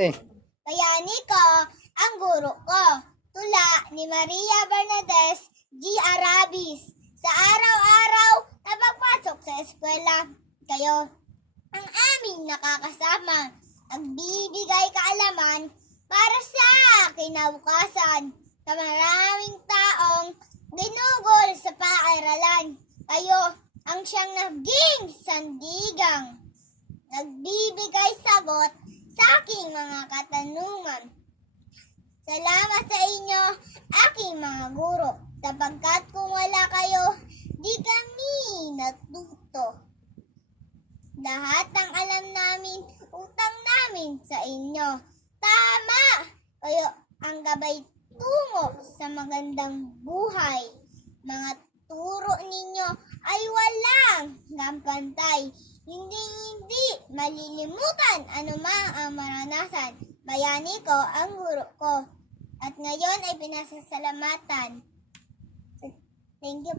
Eh, Bayani ko ang guro ko. Tula ni Maria Bernadette G. Arabis. Sa araw-araw na pagpasok sa eskwela, kayo ang aming nakakasama. Nagbibigay kaalaman para sa kinabukasan sa maraming taong ginugol sa paaralan. Kayo ang siyang naging sandigang. Nagbibigay sagot sa aking mga katanungan. Salamat sa inyo, aking mga guro, sapagkat kung wala kayo, di kami natuto. Lahat ng alam namin, utang namin sa inyo. Tama! Kayo ang gabay tungo sa magandang buhay. Mga turo ninyo ay walang gampantay. Hindi malilimutan anumang ang maranasan. Bayani ko ang guro ko. At ngayon ay pinasasalamatan. Thank you po.